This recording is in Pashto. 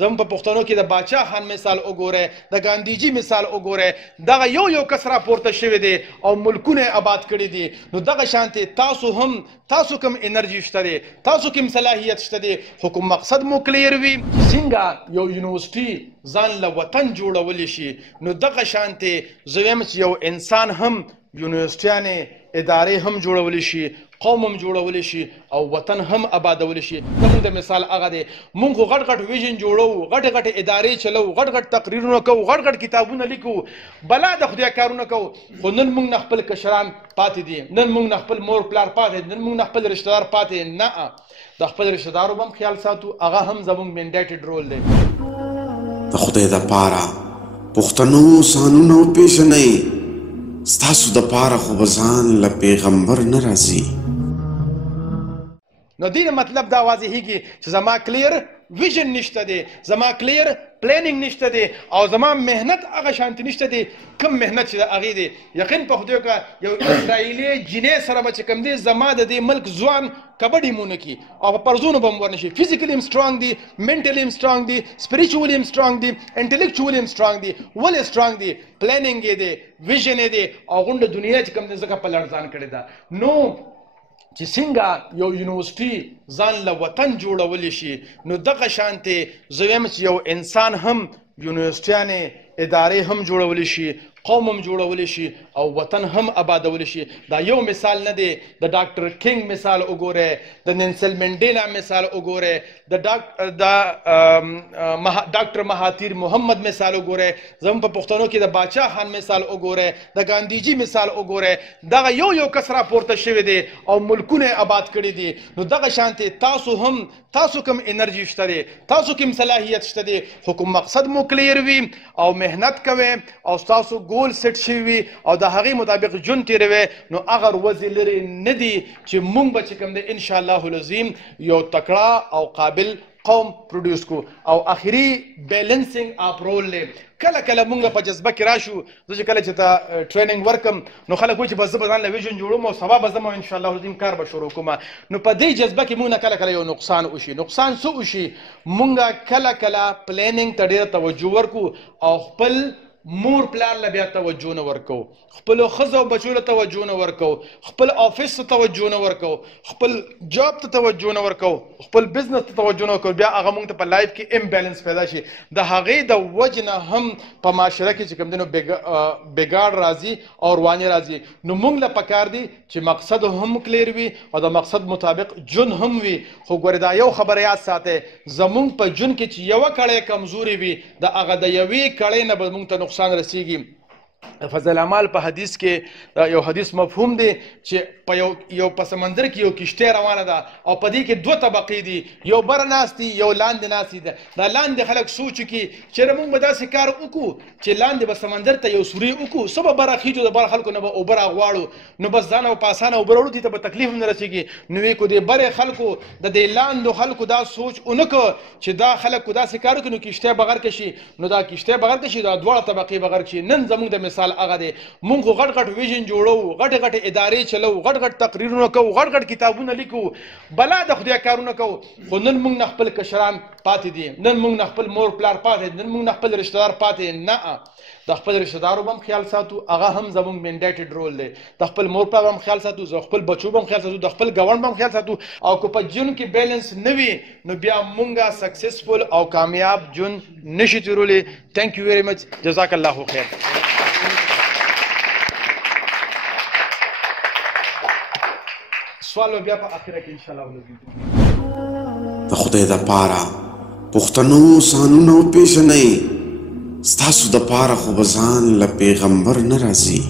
زموږ په پښتنو کې د باچا خان مثال وګورئ، د ګاندیجي مثال وګورئ، دغه یو کس راپورته شوی دی او ملکونه آباد کړي دي. نو دغه شانتې تاسو کوم انرژي شته دی، تاسو کوم صلاحیت شته دی، خو کوم مقصد مو کلیر وي. څنګه یو یونیورسټي ځان له وطن جوړولی شي، نو دغه شانتې زه وایم چې یو انسان هم یونیورسټیانې ادارې هم جوړولی شي، قوم هم جوړولی شي او وطن هم آبادولی شي. زموږ د مثال هغه دی، موږ خو غټ ویژن جوړو، غټې ادارې چلو، غټ تقریرونه کوو، غټ کتابونه لیکو، بلا د خدای کارونه کوو. خو نن موږ نه خپل کشران پاتې دي، نن موږ نه خپل مور پلار پاتې دي، نن موږ نه خپل رشته دار پاتې. نه، د خپل رشته دارو به هم خیال ساتو، هغه هم زموږ منډیټډ رول دی. د خدای دپاره پښتنو ځانونه وپېژنئ، ستاسو دپاره خو به ځان له پیغمبر نه راځي. نو دې مطلب دا واضحېږي چې زما کلیر ویژن نشته دی، زما کلیر پلانینګ نشته دی او زما مهنت هغه شانتې نشته دی کوم مهنت چې د هغې دی. یقین په خدای وکړه یو اسرائیلي جینۍ سره به چې کوم دی زما د دې ملک ځوان کبډي مو نه کي او په پرزونو به هم ورنشي. فزیکلی هم سټرانګ دی، منټلی هم سټرانګ دی، سپریچولی هم سټرانګ دی، انټلیکچولی هم سټرانګ دی. ولې سټرانګ دی؟ پلانینګ یې دی، ویژن یې دی او غونډه دنیا چې کوم دی ځکه په لړزان کړې ده. نو چې څنګه یو یونیورسټي ځان له وطن جوړولی شي، نو دغه شانتې زه وایم چې یو انسان هم یونیورسټیانې ادارې هم جوړولی شي، قوم هم جوړولی شي او وطن هم آبادولی شي. دا یو مثال نه دی. د ډاکټر کینګ مثال وګورئ، د نیلسن منډیلا مثال وګورئ، د ډاکټر مهاتیر محمد مثال وګورئ، زموږ په پښتنو کې د باچا خان مثال وګورئ، د ګاندیجي مثال وګورئ. دغه یو کس راپورته شوی دی او ملکونه آباد کړي دي. نو دغه شانتې تاسو کوم انرژي شته دی، تاسو کوم صلاحیت شته دی، خو کوم مقصد مو کلیر وي او مهنت کوئ او ستاسو ګول سیټ شوي وي او د هغې مطابق ژوند تېروئ، نو هغه ورځې لرې نه دي چې موږ به چې کوم دی انشاءالله العظیم یو تکړه او قابل قوم پروډیوس کو. او آخري بیلنسنګ اپ رول دی. کله مونږ په جذبه کې راشو، زه چې کله چې ته ټریننګ ورکم نو خلک وایي چې بس زه به ځان له ویژن جوړوم او سبا به ځم او انشاءالله العظیم کار به شروع کوم. نو په دې جذبه کې مونږ نه کله یو نقصان وشي. نقصان څه وشي؟ مونږ کله پلانینګ ته ډېره توجه ورکو او خپل مور پلار له بیا توجه نه ورکو، خپلو ښځو او بچو له توجه نه ورکو، خپل آفس ته توجه نه ورکو، خپل جاب ته توجه نه ورکو، خپل بزنس ته توجه نه ورکو. بیا هغه موږ ته په لایف کې امبیلنس پیدا شي. د هغې د وجې نه هم په معاشره کې چې کوم دی نو بګاړ راځي او رواني راځي. نو موږ له پکار دی چې مقصد هم کلیر وي او د مقصد مطابق ژوند هم وي. خو ګورې دا یو خبره یاد ساتئ، زموږ په ژوند کې چې یوه کړۍ کمزوري وي، د هغه د یوې کړۍ نه به موږ ته نقصان رسیږي. فضل اعمال په حدیث کې یو حدیث مفهوم دی چې په یو په سمندر کې یو کشتۍ روانه ده او په دې کې دوه طبقې دي، یو بره ناست دي، یو لاندې ناست دي. دا لاندې خلک سوچ وکړي چېرې موږ به داسې کار وکړو چې لاندې به سمندر ته یو سوري وکړو، څه به بره خیجو، د بره خلکو نه به اوبه راغواړو، نو بس ځان او په اسانه اوبه راوړو، دې ته به تکلیف هم نه رسېږي. نو ویې کو دې برې خلکو د دې لاندو خلکو دا سوچ ونه کړ چې دا خلک کو داسې کار وکړي نو کشتۍ به غرقه شي. نو دا کشتۍ به غرقه شي، دا دواړه طبقې به غرق شي. نن زموږ د مثال هغه دی، موږ خو غټ ویژن جوړو، غټې ادارې چلو، غټ تقریرونه کوو، غټ کتابونه لیکو، بلا د خدای کارونه کوو. خو نن موږ نه خپل کشران پاتې دي، نن موږ نه خپل مور پلار پاتې دي، نن موږ نه خپل رشته دار پاتې. نه، د خپل رشته دارو به هم خیال ساتو، هغه هم زموږ منډیټډ رول دی. د خپل مور پلار به هم خیال ساتو، د خپل بچو به هم خیال ساتو، د خپل ګاونډ به هم خیال ساتو. او که په ژوند کې بیلنس نه وي نو بیا مونږ سکسسفل او کامیاب ژوند نشي تېرولی. تھینک یو ویری مچ، جزاک الله خیر. سوال بیا په اخره کې انشاءالله ولګي. د خدای دپاره پښتنو ځانونه وپېژنئ، ستاسو دپاره خو به ځان له پیغمبر نه راځي.